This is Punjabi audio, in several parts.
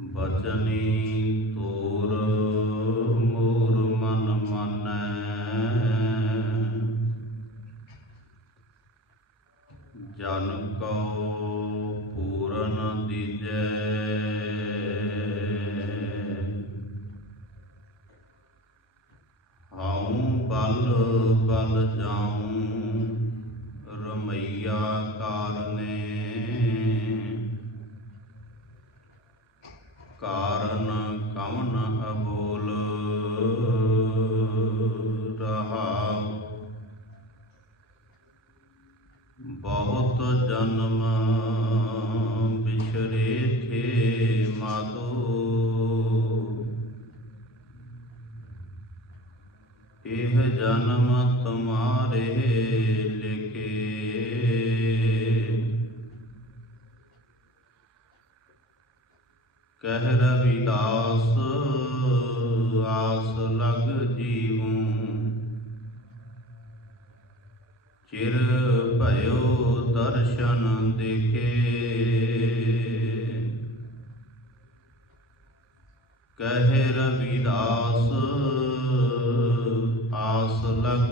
ਬਚਨੀ ਤੋਰ ਜਨਮ ਤੁਮਾਰੇ ਲਿਖੇ। ਕਹਿ ਰਵਿਦਾਸ ਆਸ ਲਗ ਜੀਵੂ ਚਿਰ ਭਇਓ ਦਰਸ਼ਨ ਦੇਖੇ। ਕਹੇ ਰਵਿਦਾਸ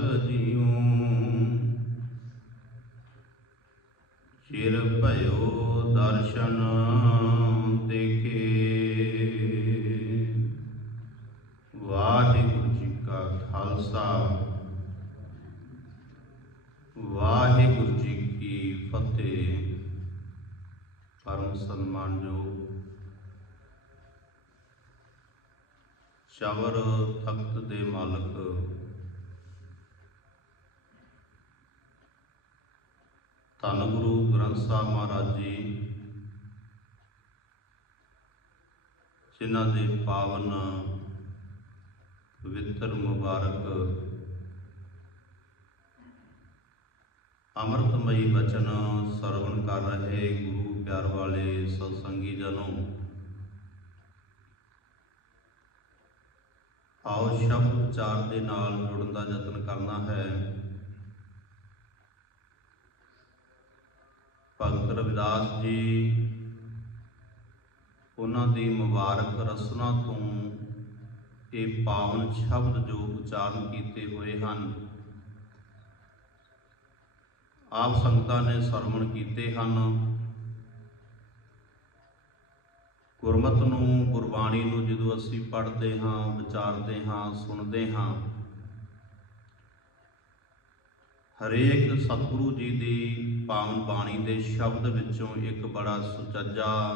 ਲਗ ਜੀਉ ਚਿਰ ਭਇਓ ਦਰਸ਼ਨ ਦੇਖੇ। ਵਾਹਿਗੁਰੂ ਜੀ ਕਾ ਖਾਲਸਾ। ਵਾਹਿਗੁਰੂ ਜੀ ਕੀ ਫਤਿਹ। ਪਰਮ ਸਨਮਾਨਯੋਗ। ਸ਼ਵਰ ਤਖਤ ਦੇ ਮਾਲਕ। ਧੰਨ ਗੁਰੂ ਗ੍ਰੰਥ ਸਾਹਿਬ ਮਹਾਰਾਜ ਜੀ, ਜਿਨ੍ਹਾਂ ਦੇ ਪਾਵਨ ਪਵਿੱਤਰ ਮੁਬਾਰਕ ਅੰਮ੍ਰਿਤਮਈ ਬਚਨ ਸਰਵਣ ਕਰ ਰਹੇ ਗੁਰੂ ਪਿਆਰ ਵਾਲੇ ਸਤਸੰਗੀ ਜਨੋ। ਆਓ ਸ਼ਬਦ ਚਾਰ ਦੇ ਨਾਲ ਜੁੜਨ ਦਾ ਯਤਨ ਕਰਨਾ ਹੈ। ਭਗਤ ਰਵਿਦਾਸ ਜੀ, ਉਹਨਾਂ ਦੀ ਮੁਬਾਰਕ ਰਸਨਾ ਤੋਂ ਇਹ ਪਾਵਨ ਸ਼ਬਦ ਜੋ ਉਚਾਰਨ ਕੀਤੇ ਹੋਏ ਹਨ, ਆਪ ਸੰਗਤਾਂ ਨੇ ਸਰਵਣ ਕੀਤੇ ਹਨ। ਗੁਰਮਤ ਨੂੰ, ਗੁਰਬਾਣੀ ਨੂੰ ਜਦੋਂ ਅਸੀਂ ਪੜ੍ਹਦੇ ਹਾਂ, ਵਿਚਾਰਦੇ ਹਾਂ, ਸੁਣਦੇ ਹਾਂ ਹਰੇਕ ਸਤਿਗੁਰੂ ਜੀ ਦੀ ਪਾਵਨ ਬਾਣੀ ਦੇ ਸ਼ਬਦ ਵਿੱਚੋਂ ਇੱਕ ਬੜਾ ਸੁਚੱਜਾ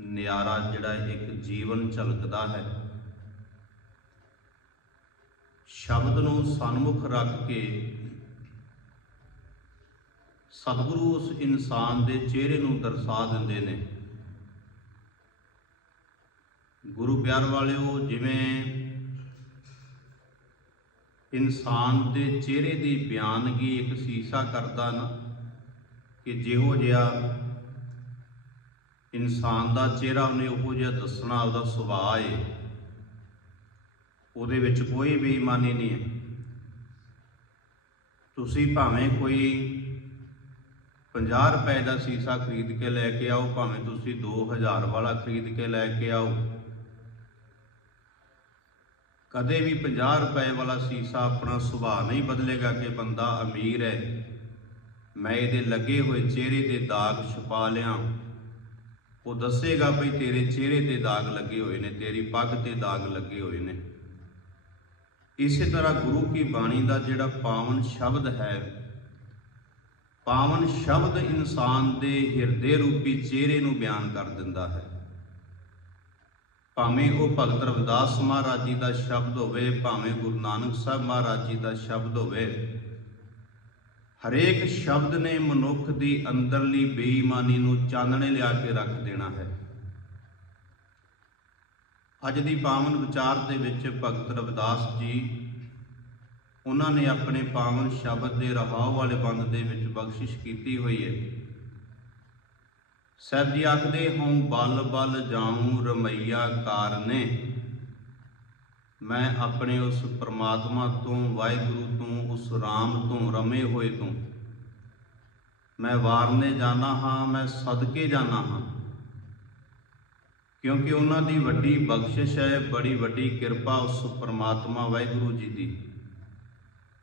ਨਿਆਰਾ ਜਿਹੜਾ ਇੱਕ ਜੀਵਨ ਝਲਕਦਾ ਹੈ। ਸ਼ਬਦ ਨੂੰ ਸਨਮੁਖ ਰੱਖ ਕੇ ਸਤਿਗੁਰੂ ਉਸ ਇਨਸਾਨ ਦੇ ਚਿਹਰੇ ਨੂੰ ਦਰਸਾ ਦਿੰਦੇ ਨੇ। ਗੁਰੂ ਪਿਆਰ ਵਾਲਿਓ, ਜਿਵੇਂ ਇਨਸਾਨ ਦੇ ਚਿਹਰੇ ਦੀ ਬਿਆਨਗੀ ਇੱਕ ਸੀਸਾ ਕਰਦਾ ਨਾ ਕਿ ਜਿਹੋ ਜਿਹਾ ਇਨਸਾਨ ਦਾ ਚਿਹਰਾ ਉਹਨੇ ਉਹੋ ਜਿਹਾ ਦੱਸਣਾ ਉਹਦਾ ਸੁਭਾਅ ਏ। ਉਹਦੇ ਵਿੱਚ ਕੋਈ ਬੇਈਮਾਨੀ ਨਹੀਂ ਹੈ। ਤੁਸੀਂ ਭਾਵੇਂ ਕੋਈ 50 ਰੁਪਏ ਦਾ ਸੀਸਾ ਖਰੀਦ ਕੇ ਲੈ ਕੇ ਆਓ, ਭਾਵੇਂ ਤੁਸੀਂ 2000 ਵਾਲਾ ਖਰੀਦ ਕੇ ਲੈ ਕੇ ਆਓ ਕਦੇ ਵੀ 50 ਰੁਪਏ ਵਾਲਾ ਸੀਸਾ ਆਪਣਾ ਸੁਭਾਅ ਨਹੀਂ ਬਦਲੇਗਾ ਕਿ ਬੰਦਾ ਅਮੀਰ ਹੈ। ਮੈਂ ਇਹਦੇ ਲੱਗੇ ਹੋਏ ਚਿਹਰੇ ਦੇ ਦਾਗ ਛੁਪਾ ਲਿਆ। ਉਹ ਦੱਸੇਗਾ ਭਈ ਤੇਰੇ ਚਿਹਰੇ ਤੇ ਦਾਗ ਲੱਗੇ ਹੋਏ ਨੇ, ਤੇਰੀ ਪੱਗ ਤੇ ਦਾਗ ਲੱਗੇ ਹੋਏ ਨੇ। ਇਸੇ ਤਰ੍ਹਾਂ ਗੁਰੂ ਕੀ ਬਾਣੀ ਦਾ ਜਿਹੜਾ ਪਾਵਨ ਸ਼ਬਦ ਹੈ, ਪਾਵਨ ਸ਼ਬਦ ਇਨਸਾਨ ਦੇ ਹਿਰਦੇ ਰੂਪੀ ਚਿਹਰੇ ਨੂੰ ਬਿਆਨ ਕਰ ਦਿੰਦਾ ਹੈ। ਭਾਵੇਂ ਉਹ ਭਗਤ ਰਵਿਦਾਸ ਮਹਾਰਾਜ ਜੀ ਦਾ ਸ਼ਬਦ ਹੋਵੇ, ਭਾਵੇਂ ਗੁਰੂ ਨਾਨਕ ਸਾਹਿਬ ਮਹਾਰਾਜ ਜੀ ਦਾ ਸ਼ਬਦ ਹੋਵੇ, ਹਰੇਕ ਸ਼ਬਦ ਨੇ ਮਨੁੱਖ ਦੀ ਅੰਦਰਲੀ ਬੇਈਮਾਨੀ ਨੂੰ ਚਾਨਣੇ ਲਿਆ ਕੇ ਰੱਖ ਦੇਣਾ ਹੈ। ਅੱਜ ਦੀ ਪਾਵਨ ਵਿਚਾਰ ਦੇ ਵਿੱਚ ਭਗਤ ਰਵਿਦਾਸ ਜੀ, ਉਹਨਾਂ ਨੇ ਆਪਣੇ ਪਾਵਨ ਸ਼ਬਦ ਦੇ ਰਹਾਉ ਵਾਲੇ ਬੰਦ ਦੇ ਵਿੱਚ ਬਖਸ਼ਿਸ਼ ਕੀਤੀ ਹੋਈ ਹੈ। ਸਾਹਿਬ ਜੀ ਆਖਦੇ ਹਉ ਬਲ ਬਲ ਜਾਉ ਰਮਈਆ ਕਾਰਨੇ। ਮੈਂ ਆਪਣੇ ਉਸ ਪ੍ਰਮਾਤਮਾ ਤੋਂ, ਵਾਹਿਗੁਰੂ ਤੋਂ, ਉਸ RAM ਤੋਂ ਰਮੇ ਹੋਏ ਤੋਂ। ਮੈਂ ਵਾਰਨੇ ਜਾਣਾ ਹਾਂ, ਮੈਂ ਸਦਕੇ ਜਾਣਾ ਹਾਂ। ਕਿਉਂਕਿ ਉਹਨਾਂ ਦੀ ਵੱਡੀ ਬਖਸ਼ਿਸ਼ ਹੈ, ਬੜੀ ਵੱਡੀ ਕਿਰਪਾ ਉਸ ਪ੍ਰਮਾਤਮਾ ਵਾਹਿਗੁਰੂ ਜੀ ਦੀ।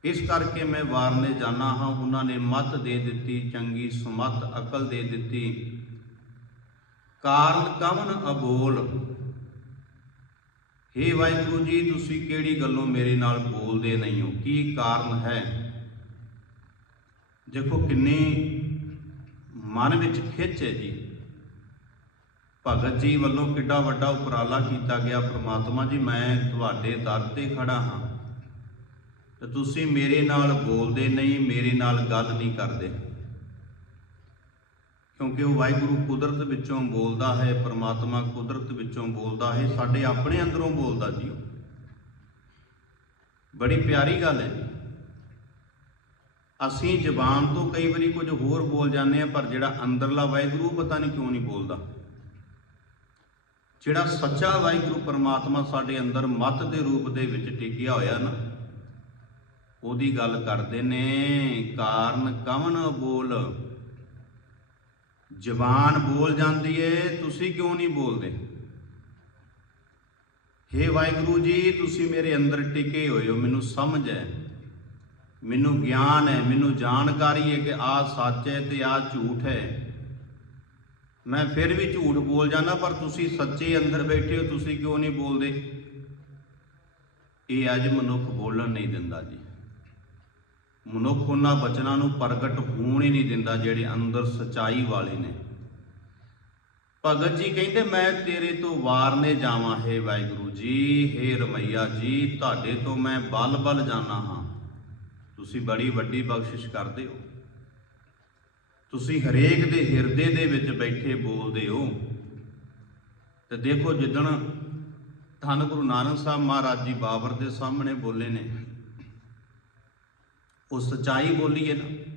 ਇਸ ਕਰਕੇ ਮੈਂ ਵਾਰਨੇ ਜਾਣਾ ਹਾਂ, ਉਹਨਾਂ ਨੇ ਮਤ ਦੇ ਦਿੱਤੀ, ਚੰਗੀ ਸੁਮਤ ਅਕਲ ਦੇ ਦਿੱਤੀ। ਕਾਰਨ ਕਵਨ ਅਬੋਲ? ਹੇ ਵਾਹਿਗੁਰੂ ਜੀ, ਤੁਸੀਂ ਕਿਹੜੀ ਗੱਲੋਂ ਮੇਰੇ ਨਾਲ ਬੋਲਦੇ ਨਹੀਂ ਹੋ? ਕੀ ਕਾਰਨ ਹੈ? ਦੇਖੋ ਕਿੰਨੀ ਮਨ ਵਿੱਚ ਖਿੱਚ ਹੈ ਜੀ। ਭਗਤ ਜੀ ਵੱਲੋਂ ਕਿੱਡਾ ਵੱਡਾ ਉਪਰਾਲਾ ਕੀਤਾ ਗਿਆ। ਪ੍ਰਮਾਤਮਾ ਜੀ, ਮੈਂ ਤੁਹਾਡੇ ਦਰ ਤੇ ਖੜਾ ਹਾਂ। ਤੇ ਤੁਸੀਂ ਮੇਰੇ ਨਾਲ ਬੋਲਦੇ ਨਹੀਂ, ਮੇਰੇ ਨਾਲ ਗੱਲ ਨਹੀਂ ਕਰਦੇ। ਕਿਉਂਕਿ ਉਹ ਵਾਹਿਗੁਰੂ ਕੁਦਰਤ ਵਿੱਚੋਂ ਬੋਲਦਾ ਹੈ, ਪਰਮਾਤਮਾ ਕੁਦਰਤ ਵਿੱਚੋਂ ਬੋਲਦਾ ਹੈ, ਸਾਡੇ ਆਪਣੇ ਅੰਦਰੋਂ ਬੋਲਦਾ ਜੀ ਉਹ। ਬੜੀ ਪਿਆਰੀ ਗੱਲ ਹੈ ਅਸੀਂ ਜ਼ਬਾਨ ਤੋਂ ਕਈ ਵਾਰੀ ਕੁਝ ਹੋਰ ਬੋਲ ਜਾਂਦੇ ਆ ਪਰ ਜਿਹੜਾ ਅੰਦਰਲਾ ਵਾਹਿਗੁਰੂ ਪਤਾ ਨਹੀਂ ਕਿਉਂ ਨਹੀਂ ਬੋਲਦਾ। ਜਿਹੜਾ ਸੱਚਾ ਵਾਹਿਗੁਰੂ ਪਰਮਾਤਮਾ ਸਾਡੇ ਅੰਦਰ ਮਤ ਦੇ ਰੂਪ ਦੇ ਵਿੱਚ ਟਿਕਿਆ ਹੋਇਆ ਨਾ, ਉਹਦੀ ਗੱਲ ਕਰਦੇ ਨੇ, ਕਾਰਨ ਕਵਨ ਬੋਲ? ਜ਼ਬਾਨ ਬੋਲ ਜਾਂਦੀ ਏ, ਤੁਸੀਂ ਕਿਉਂ ਨਹੀਂ ਬੋਲਦੇ? ਹੇ ਵਾਹਿਗੁਰੂ ਜੀ, ਤੁਸੀਂ ਮੇਰੇ ਅੰਦਰ ਟਿਕੇ ਹੋਏ ਹੋ, ਮੈਨੂੰ ਸਮਝ ਹੈ। ਮੈਨੂੰ ਗਿਆਨ ਹੈ, ਮੈਨੂੰ ਜਾਣਕਾਰੀ ਹੈ ਕਿ ਆਹ ਸੱਚ ਹੈ ਤੇ ਆਹ ਝੂਠ ਹੈ। ਮੈਂ ਫਿਰ ਵੀ ਝੂਠ ਬੋਲ ਜਾਂਦਾ, ਪਰ ਤੁਸੀਂ ਸੱਚੇ ਅੰਦਰ ਬੈਠੇ ਹੋ, ਤੁਸੀਂ ਕਿਉਂ ਨਹੀਂ ਬੋਲਦੇ? ਇਹ ਅੱਜ ਮਨੁੱਖ ਬੋਲਣ ਨਹੀਂ ਦਿੰਦਾ ਜੀ। ਮਨੁੱਖ ਉਹਨਾਂ ਬਚਨਾਂ ਨੂੰ ਪ੍ਰਗਟ ਹੋਣ ਹੀ ਨਹੀਂ ਦਿੰਦਾ ਜਿਹੜੇ ਅੰਦਰ ਸਚਾਈ ਵਾਲੇ ਨੇ। ਭਗਤ ਜੀ ਕਹਿੰਦੇ, ਮੈਂ ਤੇਰੇ ਤੋਂ ਵਾਰਨੇ ਜਾਵਾਂ, ਹੈ ਵਾਹਿਗੁਰੂ ਜੀ, ਹੈ ਰਮਈਆ ਜੀ, ਤੁਹਾਡੇ ਤੋਂ ਮੈਂ ਬਲ ਬਲ ਜਾਣਾ ਹਾਂ। ਤੁਸੀਂ ਬੜੀ ਵੱਡੀ ਬਖਸ਼ਿਸ਼ ਕਰਦੇ ਹੋ। ਤੁਸੀਂ ਹਰੇਕ ਦੇ ਹਿਰਦੇ ਦੇ ਵਿੱਚ ਬੈਠੇ ਬੋਲਦੇ ਹੋ। ਤੇ ਦੇਖੋ, ਜਿੱਦਣ ਧੰਨ ਗੁਰੂ ਨਾਨਕ ਸਾਹਿਬ ਮਹਾਰਾਜ ਜੀ ਬਾਬਰ ਦੇ ਸਾਹਮਣੇ ਬੋਲੇ ਨੇ ਉਹ ਸਚਾਈ ਬੋਲੀ ਹੈ ਨਾ,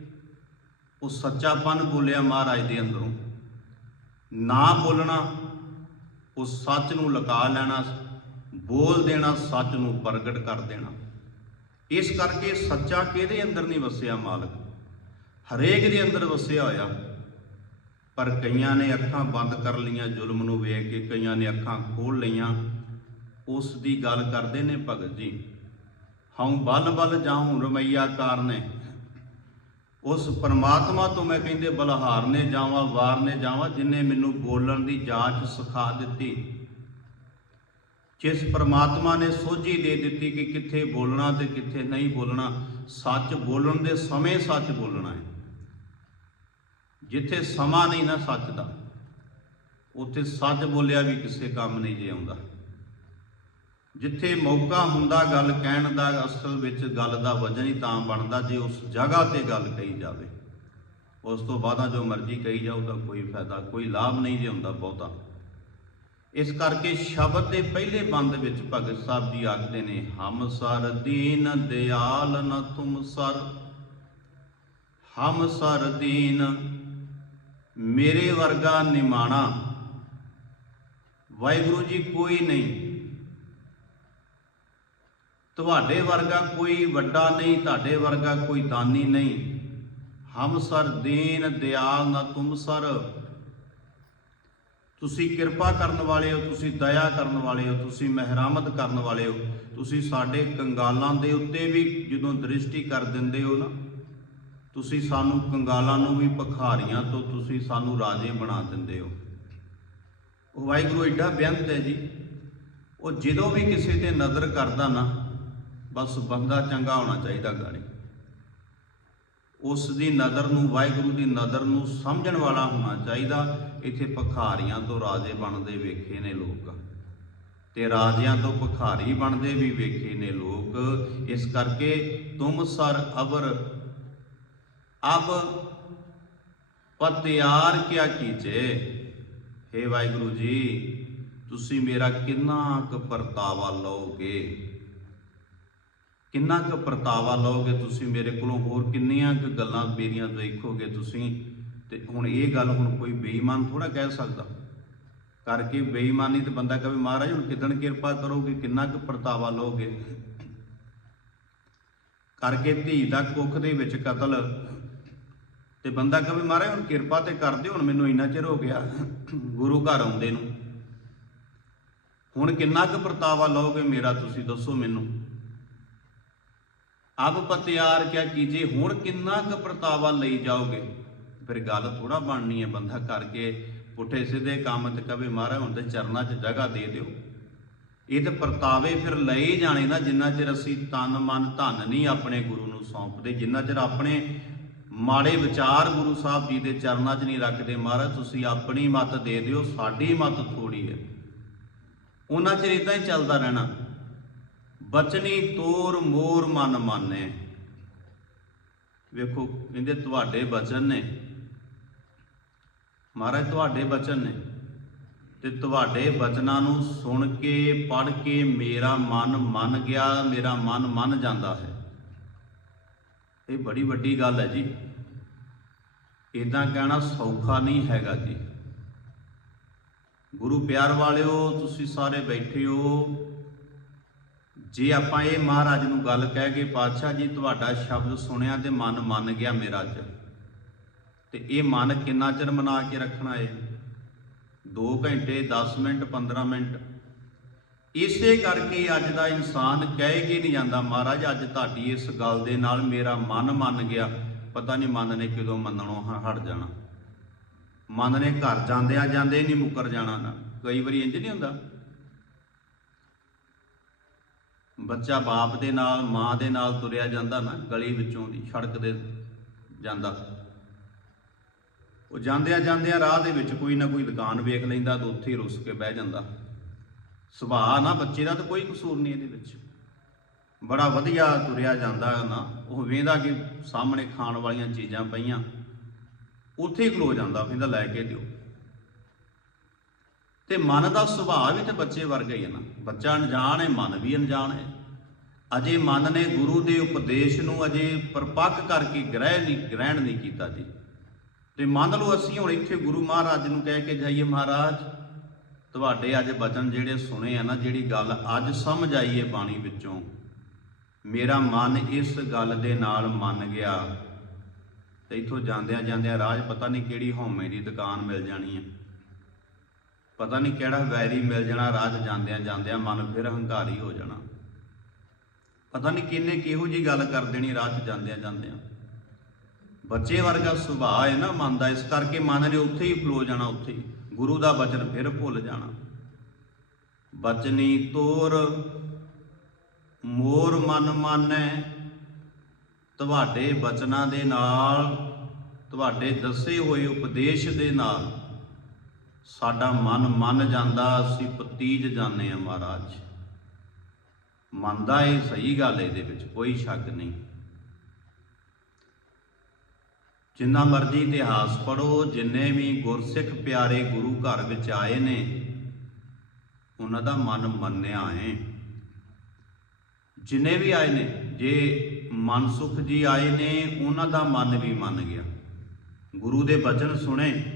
ਉਹ ਸੱਚਾਪਨ ਬੋਲਿਆ ਮਹਾਰਾਜ ਦੇ ਅੰਦਰੋਂ। ਨਾ ਬੋਲਣਾ, ਉਹ ਸੱਚ ਨੂੰ ਲਗਾ ਲੈਣਾ, ਬੋਲ ਦੇਣਾ, ਸੱਚ ਨੂੰ ਪ੍ਰਗਟ ਕਰ ਦੇਣਾ। ਇਸ ਕਰਕੇ ਸੱਚਾ ਕਿਹਦੇ ਅੰਦਰ ਨਹੀਂ ਵਸਿਆ ਮਾਲਕ? ਹਰੇਕ ਦੇ ਅੰਦਰ ਵਸਿਆ ਹੋਇਆ। ਪਰ ਕਈਆਂ ਨੇ ਅੱਖਾਂ ਬੰਦ ਕਰ ਲਈਆਂ, ਜ਼ੁਲਮ ਨੂੰ ਵੇਖ ਕੇ ਕਈਆਂ ਨੇ ਅੱਖਾਂ ਖੋਲ ਲਈਆਂ। ਉਸ ਦੀ ਗੱਲ ਕਰਦੇ ਨੇ ਭਗਤ ਜੀ ਹਉ ਬਲ ਬਲ ਜਾਉ ਰਮਈਆ ਕਾਰਨੇ। ਉਸ ਪਰਮਾਤਮਾ ਤੋਂ ਮੈਂ ਕਹਿੰਦੇ ਬਲਹਾਰਨੇ ਜਾਵਾਂ, ਵਾਰਨੇ ਜਾਵਾਂ, ਜਿਨੇ ਮੈਨੂੰ ਬੋਲਣ ਦੀ ਜਾਚ ਸਿਖਾ ਦਿੱਤੀ। ਜਿਸ ਪਰਮਾਤਮਾ ਨੇ ਸੋਝੀ ਦੇ ਦਿੱਤੀ ਕਿ ਕਿੱਥੇ ਬੋਲਣਾ ਤੇ ਕਿੱਥੇ ਨਹੀਂ ਬੋਲਣਾ, ਸੱਚ ਬੋਲਣ ਦੇ ਸਮੇਂ ਸੱਚ ਬੋਲਣਾ ਹੈ। ਜਿੱਥੇ ਸਮਾਂ ਨਹੀਂ ਨਾ ਸੱਚ ਦਾ, ਉੱਥੇ ਸੱਚ ਬੋਲਿਆ ਵੀ ਕਿਸੇ ਕੰਮ ਨਹੀਂ ਜੇ ਆਉਂਦਾ। ਜਿੱਥੇ ਮੌਕਾ ਹੁੰਦਾ ਗੱਲ ਕਹਿਣ ਦਾ, ਅਸਲ ਵਿੱਚ ਗੱਲ ਦਾ ਵਜਨ ਹੀ ਤਾਂ ਬਣਦਾ ਜੇ ਉਸ ਜਗ੍ਹਾ ਤੇ ਗੱਲ ਕਹੀ ਜਾਵੇ। ਉਸ ਤੋਂ ਬਾਅਦ ਜੋ ਮਰਜ਼ੀ ਕਹੀ ਜਾਊ ਤਾਂ ਕੋਈ ਫਾਇਦਾ, ਕੋਈ ਲਾਭ ਨਹੀਂ ਜੇ ਹੁੰਦਾ ਬਹੁਤਾ। ਇਸ ਕਰਕੇ ਸ਼ਬਦ ਦੇ ਪਹਿਲੇ ਬੰਦ ਵਿੱਚ ਭਗਤ ਸਾਹਿਬ ਜੀ ਆਖਦੇ ਨੇ, ਹਮ ਸਰ ਦੀਨ ਦਿਆਲ ਨ ਤੁਮ ਸਰ। ਹਮ ਸਰ ਦੀਨ ਮੇਰੇ ਵਰਗਾ ਨਿਮਾਣਾ। ਵਾਹਿਗੁਰੂ ਜੀ ਕੋਈ ਨਹੀਂ ਤੁਹਾਡੇ ਵਰਗਾ ਕੋਈ ਵੱਡਾ ਨਹੀਂ, ਤੁਹਾਡੇ ਵਰਗਾ ਕੋਈ ਦਾਨੀ ਨਹੀਂ। ਹਮ ਸਰ ਦੀਨ ਦਿਆਲ ਨਾ ਤੁਮ ਸਰ। ਤੁਸੀਂ ਕਿਰਪਾ ਕਰਨ ਵਾਲੇ ਹੋ, ਤੁਸੀਂ ਦਇਆ ਕਰਨ ਵਾਲੇ ਹੋ, ਤੁਸੀਂ ਮਹਿਰਮਤ ਕਰਨ ਵਾਲੇ ਹੋ। ਤੁਸੀਂ ਸਾਡੇ ਕੰਗਾਲਾਂ ਦੇ ਉੱਤੇ ਵੀ ਜਦੋਂ ਦ੍ਰਿਸ਼ਟੀ ਕਰ ਦਿੰਦੇ ਹੋ ਨਾ, ਤੁਸੀਂ ਸਾਨੂੰ ਕੰਗਾਲਾਂ ਨੂੰ ਵੀ ਭਖਾਰੀਆਂ ਤੋਂ ਤੁਸੀਂ ਸਾਨੂੰ ਰਾਜੇ ਬਣਾ ਦਿੰਦੇ ਹੋ। ਉਹ ਵਾਹਿਗੁਰੂ ਐਡਾ ਬੇਅੰਤ ਹੈ ਜੀ। ਉਹ ਜਦੋਂ ਵੀ ਕਿਸੇ ਤੇ ਨਜ਼ਰ ਕਰਦਾ ਨਾ ਬਸ ਬੰਦਾ ਚੰਗਾ ਹੋਣਾ ਚਾਹੀਦਾ ਗਾੜੀ ਉਸ ਦੀ ਨਜ਼ਰ ਨੂੰ, ਵਾਹਿਗੁਰੂ ਦੀ ਨਜ਼ਰ ਨੂੰ ਸਮਝਣ ਵਾਲਾ ਹੋਣਾ ਚਾਹੀਦਾ। ਇੱਥੇ ਭਖਾਰੀਆਂ ਤੋਂ ਰਾਜੇ ਬਣਦੇ ਵੇਖੇ ਨੇ ਲੋਕ। ਤੇ ਰਾਜਿਆਂ ਤੋਂ ਭਖਾਰੀ ਬਣਦੇ ਵੀ ਵੇਖੇ ਨੇ ਲੋਕ। ਇਸ ਕਰਕੇ ਤੁਮ ਸਰ ਅਬਰ ਅਬ ਪਤਿਆਰ ਕਿਆ ਕੀਜੇ हे ਵਾਹਿਗੁਰੂ ਜੀ, ਤੁਸੀਂ ਮੇਰਾ ਕਿੰਨਾ ਕੁ ਪਰਤਾਵਾ ਲਓਗੇ? ਕਿੰਨਾ ਕੁ ਪਰਤਾਵਾ ਲਓਗੇ ਤੁਸੀਂ ਮੇਰੇ ਕੋਲੋਂ? ਹੋਰ ਕਿੰਨੀਆਂ ਕੁ ਗੱਲਾਂ ਮੇਰੀਆਂ ਦੇਖੋਗੇ ਤੁਸੀਂ? ਤੇ ਹੁਣ ਇਹ ਗੱਲ ਹੁਣ ਕੋਈ ਬੇਈਮਾਨ ਥੋੜਾ ਕਹਿ ਸਕਦਾ। ਕਰਕੇ ਬੇਈਮਾਨੀ ਤੇ ਬੰਦਾ ਕਹੇ ਮਹਾਰਾਜ, ਹੁਣ ਕਿਦਣ ਕਿਰਪਾ ਕਰੋਗੇ? ਕਿੰਨਾ ਕੁ ਪਰਤਾਵਾ ਲਓਗੇ? ਕਰਕੇ ਧੀ ਦਾ ਕੁੱਖ ਦੇ ਵਿੱਚ ਕਤਲ। ਤੇ ਬੰਦਾ ਕਹੇ ਮਹਾਰਾਜ, ਹੁਣ ਕਿਰਪਾ ਤੇ ਕਰ ਦਿਓ, ਹੁਣ ਮੈਨੂੰ ਇੰਨਾ ਚਿਰ ਹੋ ਗਿਆ ਗੁਰੂ ਘਰ ਆਉਂਦੇ ਨੂੰ। ਹੁਣ ਕਿੰਨਾ ਕੁ ਪਰਤਾਵਾ ਲਓਗੇ ਮੇਰਾ ਤੁਸੀਂ? ਦੱਸੋ ਮੈਨੂੰ। ਅਬ ਪਤਿਆਰ ਕਿਆ ਕੀਜੇ, ਹੁਣ ਕਿੰਨਾ ਕੁ ਪਰਤਾਵਾ ਲਈ ਜਾਓਗੇ? ਫਿਰ ਗੱਲ ਥੋੜਾ ਬਣਨੀ ਹੈ, ਬੰਦਾ ਕਰਕੇ ਪੁੱਠੇ ਸਿੱਧੇ ਕੰਮ ਤੇ ਕਵੇ, ਮਹਾਰਾਜ, ਹੁਣ ਤੇ ਚਰਨਾਂ 'ਚ ਜਗ੍ਹਾ ਦੇ ਦਿਓ। ਇਹ ਤੇ ਪਰਤਾਵੇ ਫਿਰ ਲਏ ਜਾਣੇ ਨਾ, ਜਿੰਨਾ ਚਿਰ ਅਸੀਂ ਤਨ, ਮਨ, ਧਨ ਨਹੀਂ ਆਪਣੇ ਗੁਰੂ ਨੂੰ ਸੌਂਪਦੇ, ਜਿੰਨਾ ਚਿਰ ਆਪਣੇ ਮਾੜੇ ਵਿਚਾਰ ਗੁਰੂ ਸਾਹਿਬ ਜੀ ਦੇ ਚਰਨਾਂ 'ਚ ਨਹੀਂ ਰੱਖਦੇ, ਮਹਾਰਾਜ, ਤੁਸੀਂ ਆਪਣੀ ਮਤ ਦੇ ਦਿਓ, ਸਾਡੀ ਮਤ ਥੋੜੀ ਹੈ। ਉਹਨਾਂ ਚਿਰ ਇਦਾਂ ਹੀ ਚੱਲਦਾ ਰਹਿਣਾ। ਬਚਨੀ ਤੋਰ ਮੋਰ ਮਨ ਮਾਨੇ। ਵੇਖੋ, ਕਹਿੰਦੇ ਤੁਹਾਡੇ ਬਚਨ ਨੇ। ਮਹਾਰਾਜ, ਤੁਹਾਡੇ ਬਚਨ ਨੇ। ਤੇ ਤੁਹਾਡੇ ਬਚਨਾਂ ਨੂੰ ਸੁਣ ਕੇ, ਪੜ੍ਹ ਕੇ ਮੇਰਾ ਮਨ ਮੰਨ ਗਿਆ, ਮੇਰਾ ਮਨ ਮੰਨ ਜਾਂਦਾ ਹੈ। ਇਹ ਬੜੀ ਵੱਡੀ ਗੱਲ ਹੈ ਜੀ। ਇਦਾਂ ਕਹਿਣਾ ਸੌਖਾ ਨਹੀਂ ਹੈਗਾ ਜੀ। ਗੁਰੂ ਪਿਆਰ ਵਾਲਿਓ, ਤੁਸੀਂ ਸਾਰੇ ਬੈਠੇ ਹੋ। ਜੇ ਆਪਾਂ ਇਹ ਮਹਾਰਾਜ ਨੂੰ ਗੱਲ ਕਹਿ ਕੇ ਪਾਤਸ਼ਾਹ ਜੀ ਤੁਹਾਡਾ ਸ਼ਬਦ ਸੁਣਿਆ ਤੇ ਮਨ ਮੰਨ ਗਿਆ ਮੇਰਾ ਅੱਜ। ਤੇ ਇਹ ਮਨ ਕਿੰਨਾ ਚਿਰ ਮਨਾ ਕੇ ਰੱਖਣਾ ਏ? 2 ਘੰਟੇ 10 ਮਿੰਟ 15 ਮਿੰਟ। ਇਸੇ ਕਰਕੇ ਅੱਜ ਦਾ ਇਨਸਾਨ ਕਹਿ ਕੇ ਨਹੀਂ ਜਾਂਦਾ, ਮਹਾਰਾਜ, ਅੱਜ ਤੁਹਾਡੀ ਇਸ ਗੱਲ ਦੇ ਨਾਲ ਮੇਰਾ ਮਨ ਮੰਨ ਗਿਆ। ਪਤਾ ਨਹੀਂ ਮਨ ਨੇ ਕਿਦੋਂ ਮੰਨਣੋਂ ਹਟ ਜਾਣਾ। ਮਨ ਨੇ ਘਰ ਜਾਂਦਿਆਂ ਜਾਂਦੇ ਨਹੀਂ ਮੁੱਕਰ ਜਾਣਾ ਨਾ। ਕਈ ਵਾਰੀ ਇੰਜ ਨਹੀਂ ਹੁੰਦਾ? ਬੱਚਾ ਬਾਪ ਦੇ ਨਾਲ, ਮਾਂ ਦੇ ਨਾਲ ਤੁਰਿਆ ਜਾਂਦਾ ਨਾ, ਗਲੀ ਵਿੱਚੋਂ ਦੀ, ਸੜਕ ਦੇ ਜਾਂਦਾ। ਉਹ ਜਾਂਦਿਆਂ ਜਾਂਦਿਆਂ ਰਾਹ ਦੇ ਵਿੱਚ ਕੋਈ ਨਾ ਕੋਈ ਦੁਕਾਨ ਵੇਖ ਲੈਂਦਾ ਤਾਂ ਉੱਥੇ ਹੀ ਰੁੱਸ ਕੇ ਬਹਿ ਜਾਂਦਾ। ਸੁਭਾਅ ਨਾ ਬੱਚੇ ਦਾ ਤਾਂ ਕੋਈ ਕਸੂਰ ਨਹੀਂ ਇਹਦੇ ਵਿੱਚ। ਬੜਾ ਵਧੀਆ ਤੁਰਿਆ ਜਾਂਦਾ ਨਾ, ਉਹ ਵੇਂਦਾ ਕਿ ਸਾਹਮਣੇ ਖਾਣ ਵਾਲੀਆਂ ਚੀਜ਼ਾਂ ਪਈਆਂ। ਉੱਥੇ ਹੀ ਖਲੋ ਜਾਂਦਾ ਕਹਿੰਦਾ ਲੈ ਕੇ ਦਿਓ। ਤੇ ਮਨ ਦਾ ਸੁਭਾਅ ਵੀ ਤੇ ਬੱਚੇ ਵਰਗਾ ਹੀ ਹੈ ਨਾ। ਬੱਚਾ ਅਣਜਾਣ ਹੈ, ਮਨ ਵੀ ਅਣਜਾਣ ਹੈ। ਅਜੇ ਮਨ ਨੇ ਗੁਰੂ ਦੇ ਉਪਦੇਸ਼ ਨੂੰ ਅਜੇ ਪਰਪੱਕ ਕਰਕੇ ਗ੍ਰਹਿ ਨਹੀਂ, ਗ੍ਰਹਿਣ ਨਹੀਂ ਕੀਤਾ ਜੀ। ਤੇ ਮੰਨ ਲਓ ਅਸੀਂ ਹੁਣ ਇੱਥੇ ਗੁਰੂ ਮਹਾਰਾਜ ਨੂੰ ਕਹਿ ਕੇ ਜਾਈਏ, ਮਹਾਰਾਜ, ਤੁਹਾਡੇ ਅੱਜ ਬਚਨ ਜਿਹੜੇ ਸੁਣੇ ਆ ਨਾ, ਜਿਹੜੀ ਗੱਲ ਅੱਜ ਸਮਝ ਆਈ ਹੈ ਬਾਣੀ ਵਿੱਚੋਂ, ਮੇਰਾ ਮਨ ਇਸ ਗੱਲ ਦੇ ਨਾਲ ਮੰਨ ਗਿਆ। ਤੇ ਇੱਥੋਂ ਜਾਂਦਿਆਂ ਜਾਂਦਿਆਂ ਰਾਜ ਪਤਾ ਨਹੀਂ ਕਿਹੜੀ ਹਉਮੈ ਦੀ ਦੁਕਾਨ ਮਿਲ ਜਾਣੀ ਹੈ। ਪਤਾ ਨਹੀਂ ਕਿਹੜਾ ਵੈਰੀ ਮਿਲ ਜਾਣਾ, ਰਾਜ ਜਾਂਦਿਆਂ ਜਾਂਦਿਆਂ ਮਨ ਫਿਰ ਹੰਕਾਰੀ ਹੋ ਜਾਣਾ। ਪਤਾ ਨਹੀਂ ਕਿੰਨੇ ਕਿਹੋ ਜੀ ਗੱਲ ਕਰ ਦੇਣੀ ਰਾਹ 'ਚ ਜਾਂਦਿਆਂ ਜਾਂਦਿਆਂ। ਬੱਚੇ ਵਰਗਾ ਸੁਭਾਅ ਹੈ ਨਾ ਮਨ ਦਾ, ਇਸ ਕਰਕੇ ਮਨ ਨੇ ਉੱਥੇ ਹੀ ਫਲੋ ਜਾਣਾ ਉੱਥੇ ਹੀ। ਗੁਰੂ ਦਾ ਬਚਨ ਫਿਰ ਭੁੱਲ ਜਾਣਾ। ਬਚਨੀ ਤੋਰ, ਮੋਰ ਮਨ ਮਾਨੈ। ਤੁਹਾਡੇ ਬਚਨਾਂ ਦੇ ਨਾਲ, ਤੁਹਾਡੇ ਦੱਸੇ ਹੋਏ ਉਪਦੇਸ਼ ਦੇ ਨਾਲ ਸਾਡਾ ਮਨ ਮੰਨ ਜਾਂਦਾ, ਅਸੀਂ ਪਤੀਜ ਜਾਂਦੇ ਆ ਮਹਾਰਾਜ। ਮੰਨਦਾ ਇਹ ਸਹੀ ਗੱਲ ਹੈ, ਇਹਦੇ ਵਿੱਚ ਕੋਈ ਸ਼ੱਕ ਨਹੀਂ। ਜਿੰਨਾ ਮਰਜ਼ੀ ਇਤਿਹਾਸ ਪੜੋ ਜਿੰਨੇ ਵੀ ਗੁਰਸਿੱਖ ਪਿਆਰੇ ਗੁਰੂ ਘਰ ਵਿੱਚ ਆਏ ਨੇ, ਉਹਨਾਂ ਦਾ ਮਨ ਮੰਨਿਆ ਹੈ। ਜਿੰਨੇ ਵੀ ਆਏ ਨੇ, ਜੇ ਮਨਸੁਖ ਜੀ ਆਏ ਨੇ, ਉਹਨਾਂ ਦਾ ਮਨ ਵੀ ਮੰਨ ਗਿਆ। ਗੁਰੂ ਦੇ ਬਚਨ ਸੁਣੇ।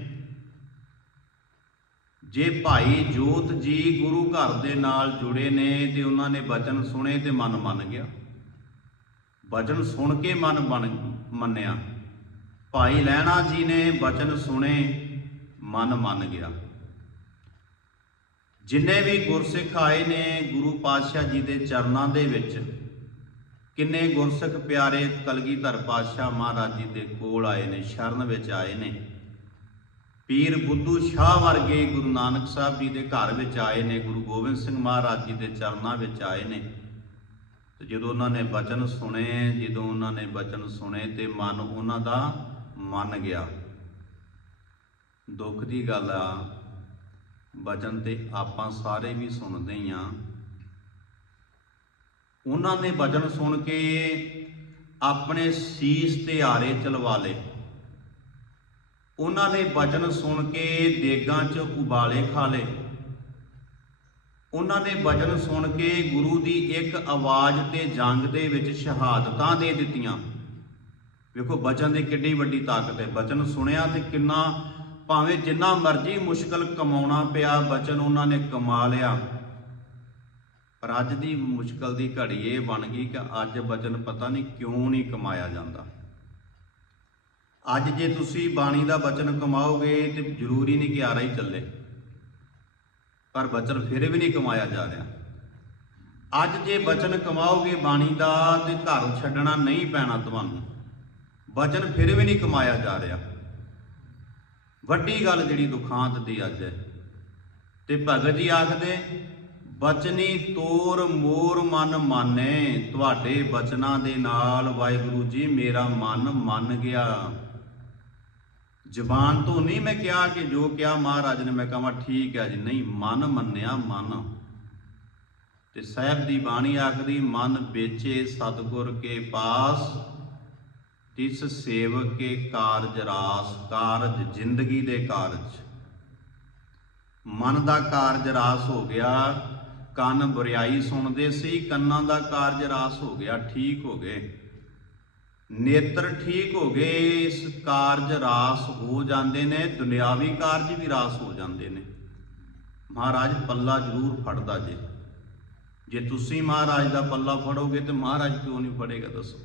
ਜੇ ਭਾਈ ਜੋਤ ਜੀ ਗੁਰੂ ਘਰ ਦੇ ਨਾਲ ਜੁੜੇ ਨੇ ਤੇ ਉਹਨਾਂ ਨੇ ਬਚਨ ਸੁਣੇ ਤੇ ਮਨ ਮੰਨ ਗਿਆ। ਬਚਨ ਸੁਣ ਕੇ ਮਨ ਬਣ, ਮੰਨਿਆ। ਭਾਈ ਲੈਣਾ ਜੀ ਨੇ ਬਚਨ ਸੁਣੇ, ਮਨ ਮੰਨ ਗਿਆ। ਜਿੰਨੇ ਵੀ ਗੁਰਸਿੱਖ ਆਏ ਨੇ ਗੁਰੂ ਪਾਤਸ਼ਾਹ ਜੀ ਦੇ ਚਰਨਾਂ ਦੇ ਵਿੱਚ, ਕਿੰਨੇ ਗੁਰਸਿੱਖ ਪਿਆਰੇ ਕਲਗੀਧਰ ਪਾਤਸ਼ਾਹ ਮਹਾਰਾਜ ਜੀ ਦੇ ਕੋਲ ਆਏ ਨੇ, ਸ਼ਰਨ ਵਿੱਚ ਆਏ ਨੇ। ਪੀਰ ਬੁੱਧੂ ਸ਼ਾਹ ਵਰਗੇ ਗੁਰੂ ਨਾਨਕ ਸਾਹਿਬ ਜੀ ਦੇ ਘਰ ਵਿੱਚ ਆਏ ਨੇ, ਗੁਰੂ ਗੋਬਿੰਦ ਸਿੰਘ ਮਹਾਰਾਜ ਜੀ ਦੇ ਚਰਨਾਂ ਵਿੱਚ ਆਏ ਨੇ। ਤੇ ਜਦੋਂ ਉਹਨਾਂ ਨੇ ਬਚਨ ਸੁਣੇ, ਜਦੋਂ ਉਹਨਾਂ ਨੇ ਬਚਨ ਸੁਣੇ ਤੇ ਮਨ ਉਹਨਾਂ ਦਾ ਮੰਨ ਗਿਆ। ਦੁੱਖ ਦੀ ਗੱਲ ਆ, ਬਚਨ ਤੇ ਆਪਾਂ ਸਾਰੇ ਵੀ ਸੁਣਦੇ ਹੀ ਆ ਉਹਨਾਂ ਨੇ ਬਚਨ ਸੁਣ ਕੇ ਆਪਣੇ ਸੀਸ ਤੇ ਆਰੇ ਚਲਵਾ ਲਏ। ਉਹਨਾਂ ਨੇ ਬਚਨ ਸੁਣ ਕੇ ਦੇਗਾਂ 'ਚ ਉਬਾਲੇ ਖਾ ਲਏ। ਉਹਨਾਂ ਨੇ ਬਚਨ ਸੁਣ ਕੇ ਗੁਰੂ ਦੀ ਇੱਕ ਆਵਾਜ਼ ਤੇ ਜੰਗ ਦੇ ਵਿੱਚ ਸ਼ਹਾਦਤਾਂ ਦੇ ਦਿੱਤੀਆਂ। ਵੇਖੋ ਬਚਨ ਦੀ ਕਿੱਡੀ ਵੱਡੀ ਤਾਕਤ ਹੈ। ਬਚਨ ਸੁਣਿਆ ਤੇ ਕਿੰਨਾ, ਭਾਵੇਂ ਜਿੰਨਾ ਮਰਜ਼ੀ ਮੁਸ਼ਕਲ ਕਮਾਉਣਾ ਪਿਆ ਬਚਨ ਉਹਨਾਂ ਨੇ ਕਮਾ ਲਿਆ। ਪਰ ਅੱਜ ਦੀ ਮੁਸ਼ਕਲ ਦੀ ਘੜੀ ਇਹ ਬਣ ਗਈ ਕਿ ਅੱਜ ਬਚਨ ਪਤਾ ਨਹੀਂ ਕਿਉਂ ਨਹੀਂ ਕਮਾਇਆ ਜਾਂਦਾ। ਅੱਜ ਜੇ ਤੁਸੀਂ ਬਾਣੀ ਦਾ ਬਚਨ ਕਮਾਓਗੇ ਤੇ ਜ਼ਰੂਰੀ ਨਹੀਂ ਕਿ ਆਰਾ ਹੀ ਚੱਲੇ। ਪਰ ਬਚਨ ਫਿਰ ਵੀ ਨਹੀਂ ਕਮਾਇਆ ਜਾ ਰਿਹਾ। ਅੱਜ ਜੇ ਬਚਨ ਕਮਾਓਗੇ ਬਾਣੀ ਦਾ ਤੇ ਘਰ ਛੱਡਣਾ ਨਹੀਂ ਪੈਣਾ ਤੁਹਾਨੂੰ। ਬਚਨ ਫਿਰ ਵੀ ਨਹੀਂ ਕਮਾਇਆ ਜਾ ਰਿਹਾ। ਵੱਡੀ ਗੱਲ ਜਿਹੜੀ ਦੁਖਾਂਤ ਦੀ ਅੱਜ ਹੈ। ਤੇ ਭਗਤ ਜੀ ਆਖਦੇ, ਬਚਨੀ ਤੋਰ ਮੋਰ ਮਨ ਮਾਨੇ, ਤੁਹਾਡੇ ਬਚਨਾਂ ਦੇ ਨਾਲ ਵਾਹਿਗੁਰੂ ਜੀ ਮੇਰਾ ਮਨ ਮੰਨ ਗਿਆ। ਜ਼ਬਾਨ ਤੋਂ ਨਹੀਂ ਮੈਂ ਕਿਹਾ ਕਿ ਜੋ ਕਿਹਾ ਮਹਾਰਾਜ ਨੇ, ਮੈਂ ਕਹਾਂ ਠੀਕ ਹੈ ਜੀ। ਨਹੀਂ, ਮਨ ਮੰਨਿਆ ਮਨ। ਤੇ ਸਾਹਿਬ ਦੀ ਬਾਣੀ ਆਖਦੀ, ਮਨ ਵੇਚੇ ਸਤਗੁਰ ਕੇ ਪਾਸ, ਤਿਸ ਸੇਵਕ ਕੇ ਕਾਰਜ ਰਾਸ, ਕਾਰਜ ਜ਼ਿੰਦਗੀ ਦੇ ਕਾਰਜ। ਮਨ ਦਾ ਕਾਰਜ ਰਾਸ ਹੋ ਗਿਆ, ਕੰਨ ਬੁਰਿਆਈ ਸੁਣਦੇ ਸੀ, ਕੰਨਾਂ ਦਾ ਕਾਰਜ ਰਾਸ ਹੋ ਗਿਆ, ਠੀਕ ਹੋ ਗਏ। ਨੇਤਰ ਠੀਕ ਹੋ ਗਏ, ਇਸ ਕਾਰਜ ਰਾਸ ਹੋ ਜਾਂਦੇ ਨੇ, ਦੁਨਿਆਵੀ ਕਾਰਜ ਵੀ ਰਾਸ ਹੋ ਜਾਂਦੇ ਨੇ। ਮਹਾਰਾਜ ਪੱਲਾ ਜ਼ਰੂਰ ਫੜਦਾ ਜੇ। ਜੇ ਤੁਸੀਂ ਮਹਾਰਾਜ ਦਾ ਪੱਲਾ ਫੜੋਗੇ ਤੇ ਮਹਾਰਾਜ ਕਿਉਂ ਨਹੀਂ ਫੜੇਗਾ, ਦੱਸੋ।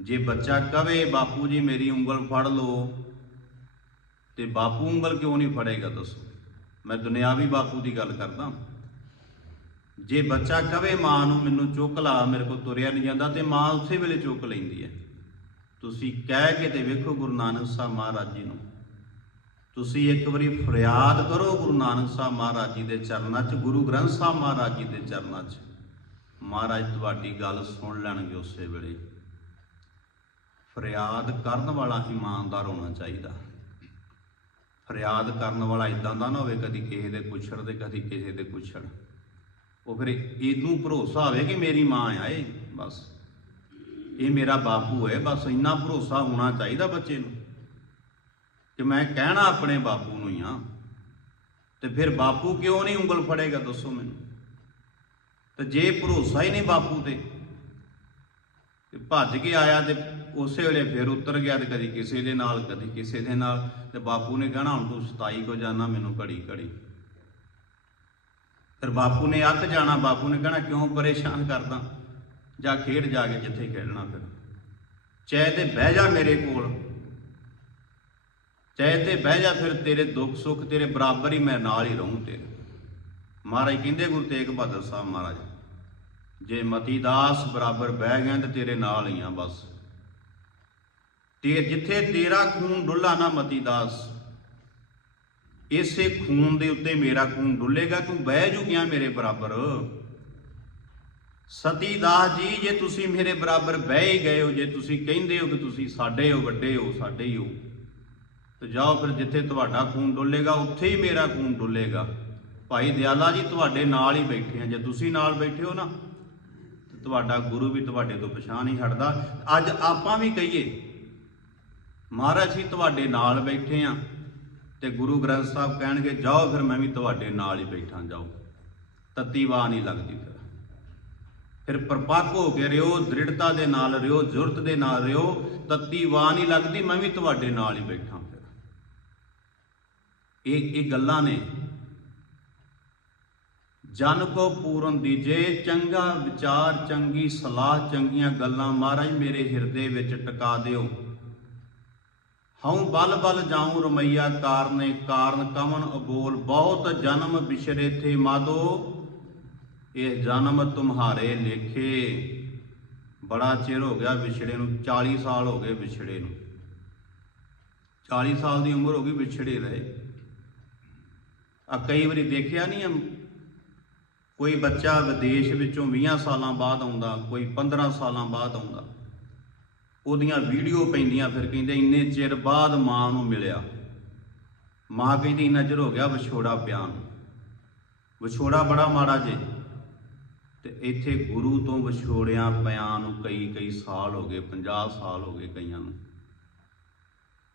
ਜੇ ਬੱਚਾ ਕਵੇ, ਬਾਪੂ ਜੀ ਮੇਰੀ ਉਂਗਲ ਫੜ ਲਓ, ਤੇ ਬਾਪੂ ਉਂਗਲ ਕਿਉਂ ਨਹੀਂ ਫੜੇਗਾ, ਦੱਸੋ। ਮੈਂ ਦੁਨਿਆਵੀ ਬਾਪੂ ਦੀ ਗੱਲ ਕਰਦਾ ਜੇ ਬੱਚਾ ਕਵੇ ਮਾਂ ਨੂੰ, ਮੈਨੂੰ ਚੁੱਕ ਲਾ, ਮੇਰੇ ਕੋਲ ਤੁਰਿਆ ਨਹੀਂ ਜਾਂਦਾ, ਤੇ ਮਾਂ ਉਸੇ ਵੇਲੇ ਚੁੱਕ ਲੈਂਦੀ ਹੈ। ਤੁਸੀਂ ਕਹਿ ਕੇ ਤੇ ਵੇਖੋ ਗੁਰੂ ਨਾਨਕ ਸਾਹਿਬ ਮਹਾਰਾਜ ਜੀ ਨੂੰ। ਤੁਸੀਂ ਇੱਕ ਵਾਰੀ ਫਰਿਆਦ ਕਰੋ ਗੁਰੂ ਨਾਨਕ ਸਾਹਿਬ ਮਹਾਰਾਜ ਜੀ ਦੇ ਚਰਨਾਂ 'ਚ, ਗੁਰੂ ਗ੍ਰੰਥ ਸਾਹਿਬ ਮਹਾਰਾਜ ਜੀ ਦੇ ਚਰਨਾਂ 'ਚ। ਮਹਾਰਾਜ, ਤੁਹਾਡੀ ਗੱਲ ਸੁਣ ਲੈਣਗੇ ਉਸੇ ਵੇਲੇ। ਫਰਿਆਦ ਕਰਨ ਵਾਲਾ ਇਮਾਨਦਾਰ ਹੋਣਾ ਚਾਹੀਦਾ। ਫਰਿਆਦ ਕਰਨ ਵਾਲਾ ਇਦਾਂ ਦਾ ਨਾ ਹੋਵੇ, ਕਦੀ ਕਿਸੇ ਦੇ ਕੁਛੜ ਦੇ ਕਦੀ ਕਿਸੇ ਦੇ ਕੁਛੜ। ਉਹ ਫਿਰ ਇਹਨੂੰ ਭਰੋਸਾ ਹੋਵੇ ਕਿ ਮੇਰੀ ਮਾਂ ਆ ਇਹ, ਬਸ। ਇਹ ਮੇਰਾ ਬਾਪੂ ਹੈ, ਬਸ ਇੰਨਾ ਭਰੋਸਾ ਹੋਣਾ ਚਾਹੀਦਾ ਬੱਚੇ ਨੂੰ। ਕਿ ਮੈਂ ਕਹਿਣਾ ਆਪਣੇ ਬਾਪੂ ਨੂੰ ਹੀ ਆ। ਤੇ ਫਿਰ ਬਾਪੂ ਕਿਉਂ ਨਹੀਂ ਉਂਗਲ ਫੜੇਗਾ, ਦੱਸੋ ਮੈਨੂੰ? ਤੇ ਜੇ ਭਰੋਸਾ ਹੀ ਨਹੀਂ ਬਾਪੂ ਤੇ ਤੇ ਭੱਜ ਕੇ ਆਇਆ ਤੇ ਉਸੇ ਵੇਲੇ ਫਿਰ ਉਤਰ ਗਿਆ ਤੇ ਕਦੀ ਕਿਸੇ ਦੇ ਨਾਲ, ਕਦੀ ਕਿਸੇ ਦੇ ਨਾਲ। ਤੇ ਬਾਪੂ ਨੇ ਕਹਿਣਾ, ਹੁਣ ਤੂੰ 27 ਕੋ ਜਾਣਾ ਮੈਨੂੰ ਘੜੀ ਘੜੀ। ਫਿਰ ਬਾਪੂ ਨੇ ਅੱਤ ਜਾਣਾ, ਬਾਪੂ ਨੇ ਕਹਿਣਾ, ਕਿਉਂ ਪਰੇਸ਼ਾਨ ਕਰਦਾ? ਜਾ ਖੇਡ ਜਾ ਕੇ ਜਿੱਥੇ ਖੇਡਣਾ ਫਿਰ। ਚਾਹੇ ਤੇ ਬਹਿ ਜਾ ਮੇਰੇ ਕੋਲ। ਚਾਹੇ ਤੇ ਬਹਿ ਜਾ ਫਿਰ, ਤੇਰੇ ਦੁੱਖ ਸੁੱਖ ਤੇਰੇ ਬਰਾਬਰ ਹੀ ਮੈਂ ਨਾਲ ਹੀ ਰਹੂੰ ਤੇਰੇ। ਮਹਾਰਾਜ ਕਹਿੰਦੇ, ਗੁਰੂ ਤੇਗ ਬਹਾਦਰ ਸਾਹਿਬ ਮਹਾਰਾਜ, ਜੇ ਮਤੀ ਦਾਸ ਬਰਾਬਰ ਬਹਿ ਗਿਆ ਤੇ ਤੇਰੇ ਨਾਲ ਹੀ ਆ ਬਸ। ਤੇ ਜਿੱਥੇ ਤੇਰਾ ਖੂਨ ਡੁੱਲਾ ਨਾ ਮਤੀ ਦਾਸ ਇਸੇ ਖੂਨ ਦੇ ਉੱਤੇ ਮੇਰਾ ਖੂਨ ਡੁੱਲੇਗਾ, ਤੂੰ ਬਹਿ ਜੂ ਗਿਆ ਮੇਰੇ ਬਰਾਬਰ? ਸਤੀ ਦਾਸ ਜੀ, ਜੇ ਤੁਸੀਂ ਮੇਰੇ ਬਰਾਬਰ ਬਹਿ ਹੀ ਗਏ ਹੋ, ਜੇ ਤੁਸੀਂ ਕਹਿੰਦੇ ਹੋ ਕਿ ਤੁਸੀਂ ਸਾਡੇ ਹੋ, ਵੱਡੇ ਹੋ, ਸਾਡੇ ਹੀ ਹੋ, ਤੇ ਜਾਓ ਫਿਰ ਜਿੱਥੇ ਤੁਹਾਡਾ ਖੂਨ ਡੁੱਲੇਗਾ, ਉੱਥੇ ਹੀ ਮੇਰਾ ਖੂਨ ਡੁੱਲੇਗਾ। ਭਾਈ ਦਿਆਲਾ ਜੀ, ਤੁਹਾਡੇ ਨਾਲ ਹੀ ਬੈਠੇ ਆ ਜੇ ਤੁਸੀਂ ਨਾਲ ਬੈਠੇ ਹੋ ਨਾ, ਤੇ ਤੁਹਾਡਾ ਗੁਰੂ ਵੀ ਤੁਹਾਡੇ ਤੋਂ ਪਛਾਣ ਨਹੀਂ ਹਟਦਾ। ਅੱਜ ਆਪਾਂ ਵੀ ਕਹੀਏ, ਮਹਾਰਾਜ ਜੀ, ਤੁਹਾਡੇ ਨਾਲ ਬੈਠੇ ਆ ਤੇ ਗੁਰੂ ਗ੍ਰੰਥ ਸਾਹਿਬ ਕਹਿਣਗੇ, ਜਾਓ ਫਿਰ ਮੈਂ ਵੀ ਤੁਹਾਡੇ ਨਾਲ ਹੀ ਬੈਠਾ ਜਾਓ ਤੱਤੀ ਵਾਹ ਨਹੀਂ ਲੱਗਦੀ ਫਿਰ। ਫਿਰ ਪਰਪੱਕ ਹੋ ਕੇ ਰਿਓ, ਦ੍ਰਿੜਤਾ ਦੇ ਨਾਲ ਰਿਓ, ਜ਼ੁਰਤ ਦੇ ਨਾਲ ਰਿਓ, ਤੱਤੀ ਵਾਹ ਨਹੀਂ ਲੱਗਦੀ, ਮੈਂ ਵੀ ਤੁਹਾਡੇ ਨਾਲ ਹੀ ਬੈਠਾ ਫਿਰ। ਇਹ ਇਹ ਗੱਲਾਂ ਨੇ। ਜਨ ਕੋ ਪੂਰਨ ਦੀਜੇ, ਚੰਗਾ ਵਿਚਾਰ, ਚੰਗੀ ਸਲਾਹ, ਚੰਗੀਆਂ ਗੱਲਾਂ, ਮਹਾਰਾਜ ਮੇਰੇ ਹਿਰਦੇ ਵਿੱਚ ਟਿਕਾ ਦਿਓ। ਹਉ ਬਲ ਬਲ ਜਾਉ ਰਮਈਆ ਕਾਰਨੇ ਕਾਰਨ ਕਵਨ ਅਬੋਲ, ਬਹੁਤ ਜਨਮ ਬਿਛਰੇ ਥੇ ਮਾਦੋ, ਇਹ ਜਨਮ ਤੁਮਹਾਰੇ ਲੇਖੇ। ਬੜਾ ਚਿਰ ਹੋ ਗਿਆ ਵਿਛੜੇ ਨੂੰ 40 ਸਾਲ ਹੋ ਗਏ ਵਿਛੜੇ ਨੂੰ। 40 ਸਾਲ ਦੀ ਉਮਰ ਹੋ ਗਈ ਵਿਛੜੇ ਰਹੇ। ਆ ਕਈ ਵਾਰੀ ਦੇਖਿਆ ਨਹੀਂ ਕੋਈ ਬੱਚਾ ਵਿਦੇਸ਼ ਵਿੱਚੋਂ 20 ਸਾਲਾਂ ਬਾਅਦ ਆਉਂਦਾ, ਕੋਈ 15 ਸਾਲਾਂ ਬਾਅਦ ਆਉਂਦਾ। ਉਹਦੀਆਂ ਵੀਡੀਓ ਪੈਂਦੀਆਂ, ਫਿਰ ਕਹਿੰਦੇ ਇੰਨੇ ਚਿਰ ਬਾਅਦ ਮਾਂ ਨੂੰ ਮਿਲਿਆ। ਮਾਂ ਕਹਿੰਦੀ ਇੰਨਾ ਚਿਰ ਹੋ ਗਿਆ ਵਿਛੋੜਾ ਪਿਆ ਨੂੰ। ਵਿਛੋੜਾ ਬੜਾ ਮਾੜਾ ਜੇ। ਤੇ ਇੱਥੇ ਗੁਰੂ ਤੋਂ ਵਿਛੋੜਿਆਂ ਪਿਆਂ ਨੂੰ ਕਈ ਕਈ ਸਾਲ ਹੋ ਗਏ 50 ਸਾਲ ਹੋ ਗਏ ਕਈਆਂ ਨੂੰ।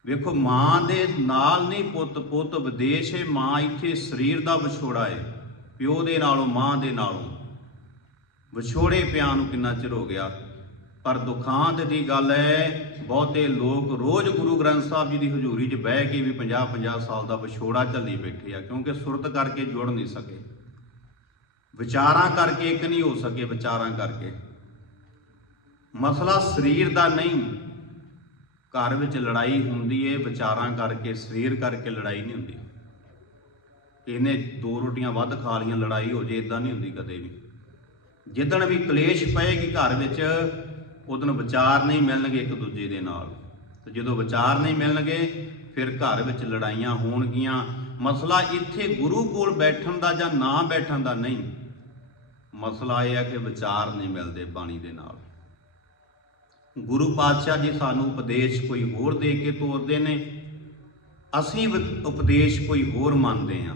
ਵੇਖੋ, ਮਾਂ ਦੇ ਨਾਲ ਨਹੀਂ ਪੁੱਤ ਪੁੱਤ ਵਿਦੇਸ਼ ਹੈ ਮਾਂ ਇੱਥੇ ਸਰੀਰ ਦਾ ਵਿਛੋੜਾ ਹੈ ਪਿਓ ਦੇ ਨਾਲੋਂ, ਮਾਂ ਦੇ ਨਾਲੋਂ। ਵਿਛੋੜੇ ਪਿਆਂ ਨੂੰ ਕਿੰਨਾ ਚਿਰ ਹੋ ਗਿਆ? ਪਰ ਦੁਖਾਂਤ ਦੀ ਗੱਲ ਹੈ, ਬਹੁਤੇ ਲੋਕ ਰੋਜ਼ ਗੁਰੂ ਗ੍ਰੰਥ ਸਾਹਿਬ ਜੀ ਦੀ ਹਜ਼ੂਰੀ 'ਚ ਬਹਿ ਕੇ ਵੀ 50 50 ਸਾਲ ਦਾ ਵਿਛੋੜਾ ਝੱਲੀ ਬੈਠੇ ਆ, ਕਿਉਂਕਿ ਸੁਰਤ ਕਰਕੇ ਜੁੜ ਨਹੀਂ ਸਕੇ। ਵਿਚਾਰਾਂ ਕਰਕੇ ਇੱਕ ਨਹੀਂ ਹੋ ਸਕੇ, ਵਿਚਾਰਾਂ ਕਰਕੇ। ਮਸਲਾ ਸਰੀਰ ਦਾ ਨਹੀਂ। ਘਰ ਵਿੱਚ ਲੜਾਈ ਹੁੰਦੀ ਏ, ਵਿਚਾਰਾਂ ਕਰਕੇ, ਸਰੀਰ ਕਰਕੇ ਲੜਾਈ ਨਹੀਂ ਹੁੰਦੀ। ਇਹਨੇ ਦੋ ਰੋਟੀਆਂ ਵੱਧ ਖਾ ਲੀਆਂ ਲੜਾਈ ਹੋ ਜੇ ਇਦਾਂ ਨਹੀਂ ਹੁੰਦੀ ਕਦੇ ਵੀ। ਜਿੱਦਣ ਵੀ ਕਲੇਸ਼ ਪਏਗੀ ਘਰ ਵਿੱਚ ਉਦੋਂ ਵਿਚਾਰ ਨਹੀਂ ਮਿਲਣਗੇ ਇੱਕ ਦੂਜੇ ਦੇ ਨਾਲ। ਤੇ ਜਦੋਂ ਵਿਚਾਰ ਨਹੀਂ ਮਿਲਣਗੇ, ਫਿਰ ਘਰ ਵਿੱਚ ਲੜਾਈਆਂ ਹੋਣਗੀਆਂ। ਮਸਲਾ ਇੱਥੇ ਗੁਰੂ ਕੋਲ ਬੈਠਣ ਦਾ ਜਾਂ ਨਾ ਬੈਠਣ ਦਾ ਨਹੀਂ। ਮਸਲਾ ਇਹ ਹੈ ਕਿ ਵਿਚਾਰ ਨਹੀਂ ਮਿਲਦੇ ਬਾਣੀ ਦੇ ਨਾਲ। ਗੁਰੂ ਪਾਤਸ਼ਾਹ ਜੀ ਸਾਨੂੰ ਉਪਦੇਸ਼ ਕੋਈ ਹੋਰ ਦੇ ਕੇ ਤੋਰਦੇ ਨੇ। ਅਸੀਂ ਉਪਦੇਸ਼ ਕੋਈ ਹੋਰ ਮੰਨਦੇ ਹਾਂ।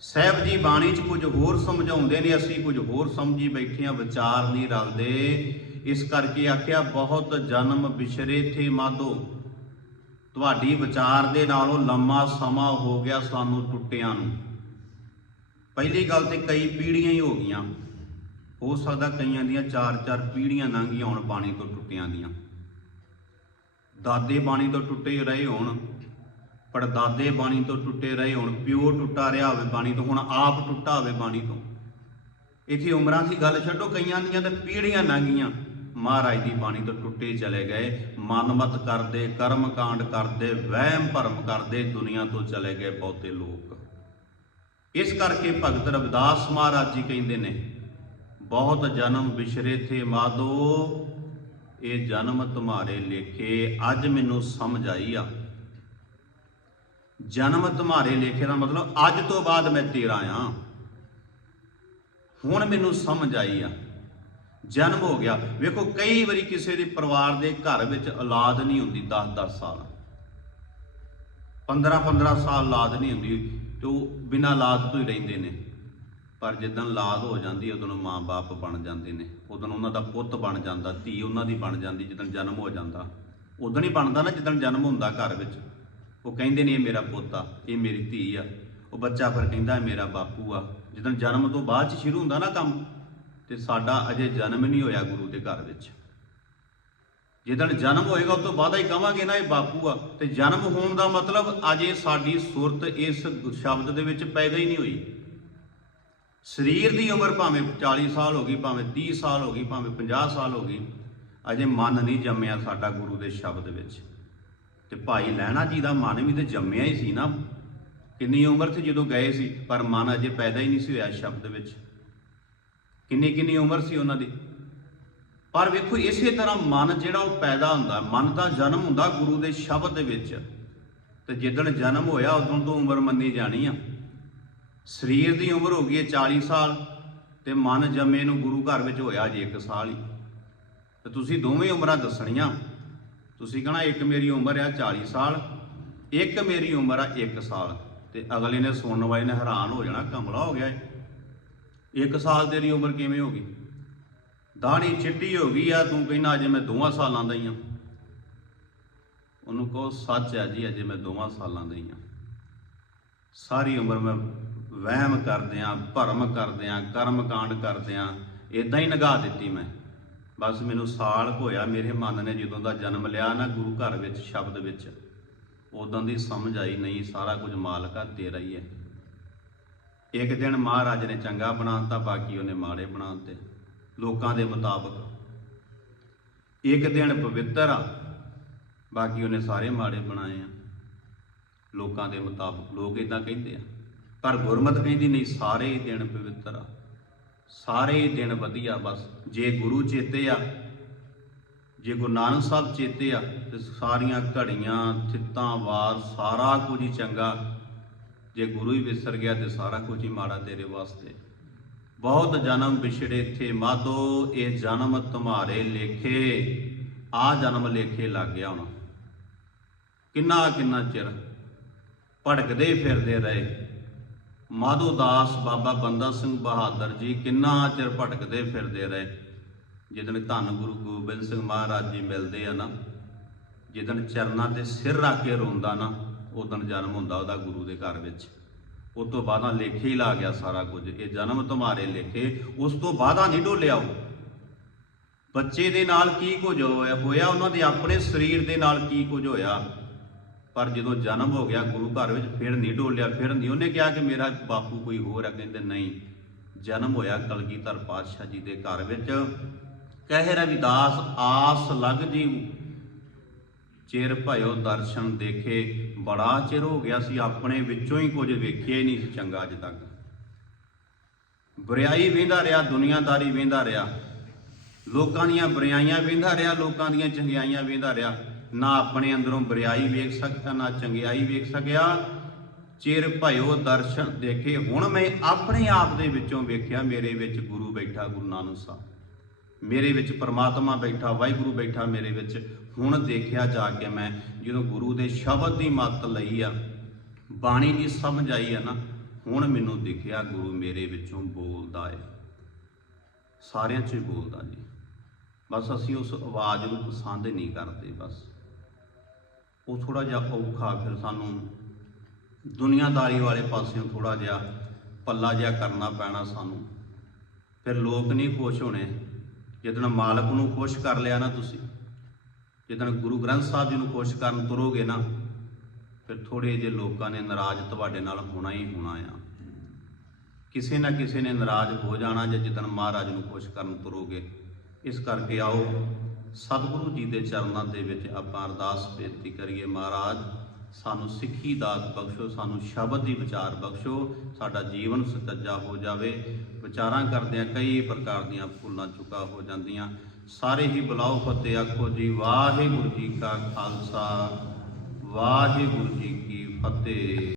ਸਾਹਿਬ ਜੀ ਬਾਣੀ 'ਚ ਕੁਝ ਹੋਰ ਸਮਝਾਉਂਦੇ ਨੇ, ਅਸੀਂ ਕੁਝ ਹੋਰ ਸਮਝੀ ਬੈਠੇ ਹਾਂ। ਵਿਚਾਰ ਨਹੀਂ ਰਲਦੇ। ਇਸ ਕਰਕੇ ਆਖਿਆ, ਬਹੁਤ ਜਨਮ ਵਿਛਰੇ ਥੇ ਮਾਧੋ। ਤੁਹਾਡੀ ਵਿਚਾਰ ਦੇ ਨਾਲੋਂ ਲੰਮਾ ਸਮਾਂ ਹੋ ਗਿਆ ਸਾਨੂੰ ਟੁੱਟਿਆਂ ਨੂੰ। ਪਹਿਲੀ ਗੱਲ ਤੇ ਕਈ ਪੀੜ੍ਹੀਆਂ ਹੀ ਹੋ ਗਈਆਂ। ਹੋ ਸਕਦਾ ਕਈਆਂ ਦੀਆਂ ਚਾਰ ਚਾਰ ਪੀੜ੍ਹੀਆਂ ਲੰਘੀਆਂ ਹੋਣ ਬਾਣੀ ਤੋਂ ਟੁੱਟਿਆਂ ਦੀਆਂ। ਦਾਦੇ ਬਾਣੀ ਤੋਂ ਟੁੱਟੇ ਰਹੇ ਹੋਣ ਪੜਦਾਦੇ ਬਾਣੀ ਤੋਂ ਟੁੱਟੇ ਰਹੇ ਹੋਣ, ਪਿਓ ਟੁੱਟਾ ਰਿਹਾ ਹੋਵੇ ਬਾਣੀ ਤੋਂ, ਹੁਣ ਆਪ ਟੁੱਟਾ ਹੋਵੇ ਬਾਣੀ ਤੋਂ। ਇਥੇ ਉਮਰਾਂ ਦੀ ਗੱਲ ਛੱਡੋ, ਕਈਆਂ ਦੀਆਂ ਤਾਂ ਪੀੜ੍ਹੀਆਂ ਲੰਘੀਆਂ ਮਹਾਰਾਜ ਦੀ ਬਾਣੀ ਤੋਂ ਟੁੱਟੇ ਚਲੇ ਗਏ। ਮਨਮਤ ਕਰਦੇ, ਕਰਮ ਕਾਂਡ ਕਰਦੇ, ਵਹਿਮ ਭਰਮ ਕਰਦੇ ਦੁਨੀਆ ਤੋਂ ਚਲੇ ਗਏ ਬਹੁਤੇ ਲੋਕ। ਇਸ ਕਰਕੇ ਭਗਤ ਰਵਿਦਾਸ ਮਹਾਰਾਜ ਜੀ ਕਹਿੰਦੇ ਨੇ, ਬਹੁਤ ਜਨਮ ਵਿਛਰੇ ਥੇ ਮਾਦੋ ਇਹ ਜਨਮ ਤੁਮਾਰੇ ਲੇਖੇ, ਅੱਜ ਮੈਨੂੰ ਸਮਝ ਆਈ ਆ। ਜਨਮ ਤੁਮਾਰੇ ਲੇਖੇ ਦਾ ਮਤਲਬ, ਅੱਜ ਤੋਂ ਬਾਅਦ ਮੈਂ ਤੇਰਾ ਆ। ਹੁਣ ਮੈਨੂੰ ਸਮਝ ਆਈ ਆ। ਜਨਮ ਹੋ ਗਿਆ। ਵੇਖੋ, ਕਈ ਵਾਰੀ ਕਿਸੇ ਦੇ ਪਰਿਵਾਰ ਦੇ ਘਰ ਵਿੱਚ ਔਲਾਦ ਨਹੀਂ ਹੁੰਦੀ 10-10 ਸਾਲ। 15-15 ਸਾਲ ਔਲਾਦ ਨਹੀਂ ਹੁੰਦੀ, ਤੇ ਉਹ ਬਿਨਾਂ ਔਲਾਦ ਤੋਂ ਹੀ ਰਹਿੰਦੇ ਨੇ। ਪਰ ਜਿੱਦਣ ਔਲਾਦ ਹੋ ਜਾਂਦੀ, ਉਦੋਂ ਮਾਂ-ਬਾਪ ਬਣ ਜਾਂਦੇ ਨੇ। ਉਦੋਂ ਉਹਨਾਂ ਦਾ ਪੁੱਤ ਬਣ ਜਾਂਦਾ, ਧੀ ਉਹਨਾਂ ਦੀ ਬਣ ਜਾਂਦੀ, ਜਿੱਦਣ ਜਨਮ ਹੋ ਜਾਂਦਾ। ਉਦੋਂ ਹੀ ਬਣਦਾ ਨਾ ਜਿੱਦਣ ਜਨਮ ਹੁੰਦਾ ਘਰ ਵਿੱਚ। ਉਹ ਕਹਿੰਦੇ ਨੇ, ਇਹ ਮੇਰਾ ਪੁੱਤ ਆ, ਇਹ ਮੇਰੀ ਧੀ ਆ। ਉਹ ਬੱਚਾ ਫਿਰ ਕਹਿੰਦਾ ਮੇਰਾ ਬਾਪੂ ਆ। ਜਦੋਂ ਜਨਮ ਤੋਂ ਬਾਅਦ ਚ ਸ਼ੁਰੂ ਹੁੰਦਾ ਨਾ ਕੰਮ ਤੇ ਸਾਡਾ ਅਜੇ ਜਨਮ ਨਹੀਂ ਹੋਇਆ ਗੁਰੂ ਦੇ ਘਰ ਵਿੱਚ। ਜਦੋਂ ਜਨਮ ਹੋਏਗਾ, ਉਸ ਤੋਂ ਬਾਅਦ ਹੀ ਕਵਾਂਗੇ ਨਾ ਇਹ ਬਾਪੂ ਆ। ਤੇ ਜਨਮ ਹੋਣ ਦਾ ਮਤਲਬ ਅਜੇ ਸਾਡੀ ਸੁਰਤ ਇਸ ਸ਼ਬਦ ਦੇ ਵਿੱਚ ਪੈਦਾ ਹੀ ਨਹੀਂ ਹੋਈ। ਸਰੀਰ ਦੀ ਉਮਰ ਭਾਵੇਂ 40 ਸਾਲ ਹੋ ਗਈ, ਭਾਵੇਂ 30 ਸਾਲ ਹੋ ਗਈ, ਭਾਵੇਂ 50 ਸਾਲ ਹੋ ਗਈ, ਅਜੇ ਮਨ ਨਹੀਂ ਜੰਮਿਆ ਸਾਡਾ ਗੁਰੂ ਦੇ ਸ਼ਬਦ ਵਿੱਚ। ਤੇ ਭਾਈ ਲਹਿਣਾ ਜੀ ਦਾ ਮਨ ਵੀ ਤੇ ਜੰਮਿਆ ਹੀ ਸੀ ਨਾ। ਕਿੰਨੀ ਉਮਰ ਸੀ ਜਦੋਂ ਗਏ ਸੀ, ਪਰ ਮਨ ਅਜੇ ਪੈਦਾ ਹੀ ਨਹੀਂ ਸੀ ਹੋਇਆ ਸ਼ਬਦ ਵਿੱਚ। ਕਿੰਨੀ ਕਿੰਨੀ ਉਮਰ ਸੀ ਉਹਨਾਂ ਦੀ? ਪਰ ਵੇਖੋ, ਇਸੇ ਤਰ੍ਹਾਂ ਮਨ ਜਿਹੜਾ ਉਹ ਪੈਦਾ ਹੁੰਦਾ, ਮਨ ਦਾ ਜਨਮ ਹੁੰਦਾ ਗੁਰੂ ਦੇ ਸ਼ਬਦ ਦੇ ਵਿੱਚ। ਤੇ ਜਿੱਦਣ ਜਨਮ ਹੋਇਆ, ਉਦੋਂ ਤੋਂ ਉਮਰ ਮੰਨੀ ਜਾਣੀ ਆ। ਸਰੀਰ ਦੀ ਉਮਰ ਹੋ ਗਈ ਹੈ 40 ਸਾਲ ਤੇ ਮਨ ਜੰਮੇ ਨੂੰ ਗੁਰੂ ਘਰ ਵਿੱਚ ਹੋਇਆ ਜੇ 1 ਸਾਲ ਹੀ। ਤੇ ਤੁਸੀਂ ਦੋਵੇਂ ਉਮਰਾਂ ਦੱਸਣੀਆਂ। ਤੁਸੀਂ ਕਹਣਾ, ਇੱਕ ਮੇਰੀ ਉਮਰ ਆ 40 ਸਾਲ, ਇੱਕ ਮੇਰੀ ਉਮਰ ਆ 1 ਸਾਲ। ਤੇ ਅਗਲੇ ਨੇ ਸੁਣਨ ਵਾਲੇ ਨੇ ਹੈਰਾਨ ਹੋ ਜਾਣਾ ਕਮਲਾ ਹੋ ਗਿਆ ਇਹ ਇੱਕ ਸਾਲ ਤੇਰੀ ਉਮਰ ਕਿਵੇਂ ਹੋ ਗਈ? ਦਾੜੀ ਚਿੱਟੀ ਹੋ ਗਈ ਆ, ਤੂੰ ਕਹਿੰਦਾ ਅਜੇ ਮੈਂ ਦੋਵਾਂ ਸਾਲਾਂ ਦਾ ਹੀ ਆ। ਉਹਨੂੰ ਕਹੋ, ਸੱਚ ਹੈ ਜੀ, ਅਜੇ ਮੈਂ ਦੋਵਾਂ ਸਾਲਾਂ ਦਾ ਹੀ ਆ। ਸਾਰੀ ਉਮਰ ਮੈਂ ਵਹਿਮ ਕਰਦਿਆਂ ਭਰਮ ਕਰਦਿਆਂ ਕਰਮ ਕਾਂਡ ਕਰਦਿਆਂ ਇਦਾਂ ਹੀ ਨਗਾ ਦਿੱਤੀ ਮੈਂ। ਬਸ ਮੈਨੂੰ ਸਾਲ ਕੁ ਹੋਇਆ, ਮੇਰੇ ਮਨ ਨੇ ਜਦੋਂ ਦਾ ਜਨਮ ਲਿਆ ਨਾ ਗੁਰੂ ਘਰ ਵਿੱਚ, ਸ਼ਬਦ ਵਿੱਚ, ਉਦੋਂ ਦੀ ਸਮਝ ਆਈ, ਨਹੀਂ, ਸਾਰਾ ਕੁਝ ਮਾਲਕਾ ਤੇਰਾ ਹੀ ਹੈ। ਇੱਕ ਦਿਨ ਮਹਾਰਾਜ ਨੇ ਚੰਗਾ ਬਣਾਤਾ ਬਾਕੀ ਉਹਨੇ ਮਾੜੇ ਬਣਾਤੇ ਲੋਕਾਂ ਦੇ ਮੁਤਾਬਕ। ਇੱਕ ਦਿਨ ਪਵਿੱਤਰ ਆ, ਬਾਕੀ ਉਹਨੇ ਸਾਰੇ ਮਾੜੇ ਬਣਾਏ ਆ। ਲੋਕਾਂ ਦੇ ਮੁਤਾਬਕ ਲੋਕ ਇਦਾਂ ਕਹਿੰਦੇ ਆ। ਪਰ ਗੁਰਮਤ ਕਹਿੰਦੀ ਨਹੀਂ, ਸਾਰੇ ਹੀ ਦਿਨ ਪਵਿੱਤਰ ਆ। ਸਾਰੇ ਹੀ ਦਿਨ ਵਧੀਆ, ਬਸ ਜੇ ਗੁਰੂ ਚੇਤੇ ਆ, ਜੇ ਗੁਰੂ ਨਾਨਕ ਸਾਹਿਬ ਚੇਤੇ ਆ, ਤੇ ਸਾਰੀਆਂ ਘੜੀਆਂ, ਥਿੱਤਾਂ, ਵਾਰ ਸਾਰਾ ਕੁਝ ਚੰਗਾ ਜੇ ਗੁਰੂ ਹੀ ਵਿਸਰ ਗਿਆ ਤੇ ਸਾਰਾ ਕੁਝ ਹੀ ਮਾੜਾ ਤੇਰੇ ਵਾਸਤੇ। ਬਹੁਤ ਜਨਮ ਵਿਛੜੇ ਥੇ ਮਾਧੋ, ਇਹ ਜਨਮ ਤੁਮਾਰੇ ਲੇਖੇ ਆ ਜਨਮ ਲੇਖੇ ਲੱਗ ਗਿਆ ਹੁਣ। ਕਿੰਨਾ ਕਿੰਨਾ ਚਿਰ ਭਟਕਦੇ ਫਿਰਦੇ ਰਹੇ। ਮਾਧੋ ਦਾਸ ਬਾਬਾ ਬੰਦਾ ਸਿੰਘ ਬਹਾਦਰ ਜੀ ਕਿੰਨਾ ਚਿਰ ਭਟਕਦੇ ਫਿਰਦੇ ਰਹੇ। ਜਿਦਣ ਧੰਨ ਗੁਰੂ ਗੋਬਿੰਦ ਸਿੰਘ ਮਹਾਰਾਜ ਜੀ ਮਿਲਦੇ ਆ ਨਾ, ਜਿਦਣ ਚਰਨਾਂ ਤੇ ਸਿਰ ਰੱਖ ਕੇ ਰੋਂਦਾ ਨਾ ਉਦੋਂ ਜਨਮ ਹੁੰਦਾ ਉਹਦਾ ਗੁਰੂ ਦੇ ਘਰ ਵਿੱਚ। ਉਸ ਤੋਂ ਬਾਅਦਾਂ ਲੇਖੇ ਹੀ ਲਾ ਗਿਆ ਸਾਰਾ ਕੁਝ। ਇਹ ਜਨਮ ਤੁਹਾਰੇ ਲੇਖੇ, ਉਸ ਤੋਂ ਬਾਅਦਾਂ ਨਹੀਂ ਡੋਲਿਆ ਉਹ। ਬੱਚੇ ਦੇ ਨਾਲ ਕੀ ਕੁਝ ਹੋਇਆ? ਹੋਇਆ ਉਹਨਾਂ ਦੇ ਆਪਣੇ ਸਰੀਰ ਦੇ ਨਾਲ ਕੀ ਕੁਝ ਹੋਇਆ? ਪਰ ਜਦੋਂ ਜਨਮ ਹੋ ਗਿਆ ਗੁਰੂ ਘਰ ਵਿੱਚ, ਫਿਰ ਨਹੀਂ ਢੋਲਿਆ ਫਿਰ ਨਹੀਂ। ਉਹਨੇ ਕਿਹਾ ਕਿ ਮੇਰਾ ਬਾਪੂ ਕੋਈ ਹੋਰ ਹੈ ਕਹਿੰਦੇ ਨਹੀਂ। ਜਨਮ ਹੋਇਆ ਕਲਗੀਧਰ ਪਾਤਸ਼ਾਹ ਜੀ ਦੇ ਘਰ ਵਿੱਚ। ਕਹਿ ਰਵਿਦਾਸ, ਆਸ ਲੱਗ ਜੀ ਚਿਰ ਭਇਓ ਦਰਸ਼ਨ ਦੇਖੇ। ਬੜਾ ਚਿਰ ਹੋ ਗਿਆ ਸੀ ਆਪਣੇ ਵਿੱਚੋਂ ਹੀ ਕੁਝ ਵੇਖਿਆ ਹੀ ਨਹੀਂ ਸੀ ਚੰਗਾ ਅੱਜ ਤੱਕ। ਬਰਿਆਈ ਵੇਂਦਾ ਰਿਹਾ, ਦੁਨੀਆਦਾਰੀ ਵੇਂਦਾ ਰਿਹਾ। ਲੋਕਾਂ ਦੀਆਂ ਬਰਿਆਈਆਂ ਵੇਂਦਾ ਰਿਹਾ, ਲੋਕਾਂ ਦੀਆਂ ਚੰਗਿਆਈਆਂ ਵੇਂਦਾ ਰਿਹਾ। ਨਾ ਆਪਣੇ ਅੰਦਰੋਂ ਬਰਿਆਈ ਵੇਖ ਸਕਿਆ ਨਾ ਚੰਗਿਆਈ ਵੇਖ ਸਕਿਆ। ਚਿਰ ਭਇਓ ਦਰਸ਼ਨ ਦੇਖੇ। ਹੁਣ ਮੈਂ ਆਪਣੇ ਆਪ ਦੇ ਵਿੱਚੋਂ ਵੇਖਿਆ, ਮੇਰੇ ਵਿੱਚ ਗੁਰੂ ਬੈਠਾ ਗੁਰੂ ਨਾਨਕ ਸਾਹਿਬ। ਮੇਰੇ ਵਿੱਚ ਪਰਮਾਤਮਾ ਬੈਠਾ, ਵਾਹਿਗੁਰੂ ਬੈਠਾ ਮੇਰੇ ਵਿੱਚ, ਹੁਣ ਦੇਖਿਆ ਜਾ ਕੇ ਮੈਂ ਜਦੋਂ ਗੁਰੂ ਦੇ ਸ਼ਬਦ ਦੀ ਮੱਤ ਲਈ ਆ, ਬਾਣੀ ਦੀ ਸਮਝ ਆਈ ਆ ਨਾ, ਹੁਣ ਮੈਨੂੰ ਦਿਖਿਆ ਗੁਰੂ ਮੇਰੇ ਵਿੱਚੋਂ ਬੋਲਦਾ ਹੈ ਸਾਰਿਆਂ 'ਚ ਹੀ ਬੋਲਦਾ ਜੀ। ਬਸ ਅਸੀਂ ਉਸ ਆਵਾਜ਼ ਨੂੰ ਪਸੰਦ ਨਹੀਂ ਕਰਦੇ ਬਸ। ਉਹ ਥੋੜਾ ਜਿਹਾ ਔਖਾ ਫਿਰ ਸਾਨੂੰ ਦੁਨੀਆਦਾਰੀ ਵਾਲੇ ਪਾਸਿਓਂ ਥੋੜਾ ਜਿਹਾ ਪੱਲਾ ਜਿਹਾ ਕਰਨਾ ਪੈਣਾ ਸਾਨੂੰ। ਫਿਰ ਲੋਕ ਨਹੀਂ ਖੁਸ਼ ਹੋਣੇ। ਜਦੋਂ ਮਾਲਕ ਨੂੰ ਖੁਸ਼ ਕਰ ਲਿਆ ਨਾ ਤੁਸੀਂ ਜਦੋਂ ਗੁਰੂ ਗ੍ਰੰਥ ਸਾਹਿਬ ਜੀ ਨੂੰ ਖੁਸ਼ ਕਰਨ ਤੁਰੋਗੇ ਨਾ, ਫਿਰ ਥੋੜੇ ਜਿਹੇ ਲੋਕਾਂ ਨੇ ਨਾਰਾਜ਼ ਤੁਹਾਡੇ ਨਾਲ ਹੋਣਾ ਹੀ ਹੋਣਾ ਆ। ਕਿਸੇ ਨਾ ਕਿਸੇ ਨੇ ਨਾਰਾਜ਼ ਹੋ ਜਾਣਾ ਜੇ ਜਦੋਂ ਮਹਾਰਾਜ ਨੂੰ ਖੁਸ਼ ਕਰਨ ਤੁਰੋਗੇ। ਇਸ ਕਰਕੇ ਆਓ, ਸਤਿਗੁਰੂ ਜੀ ਦੇ ਚਰਨਾਂ ਦੇ ਵਿੱਚ ਆਪਾਂ ਅਰਦਾਸ ਬੇਨਤੀ ਕਰੀਏ, ਮਹਾਰਾਜ ਸਾਨੂੰ ਸਿੱਖੀ ਦਾਤ ਬਖਸ਼ੋ, ਸਾਨੂੰ ਸ਼ਬਦ ਦੀ ਵਿਚਾਰ ਬਖਸ਼ੋ, ਸਾਡਾ ਜੀਵਨ ਸੁਚੱਜਾ ਹੋ ਜਾਵੇ। ਵਿਚਾਰਾਂ ਕਰਦਿਆਂ ਕਈ ਪ੍ਰਕਾਰ ਦੀਆਂ ਫੁੱਲਾਂ ਚੁਕਾ ਹੋ ਜਾਂਦੀਆਂ। ਸਾਰੇ ਹੀ ਬੁਲਾਓ ਫਤਿਹ ਆਖੋ ਜੀ, ਵਾਹਿਗੁਰੂ ਜੀ ਕਾ ਖਾਲਸਾ, ਵਾਹਿਗੁਰੂ ਜੀ ਕੀ ਫਤਿਹ।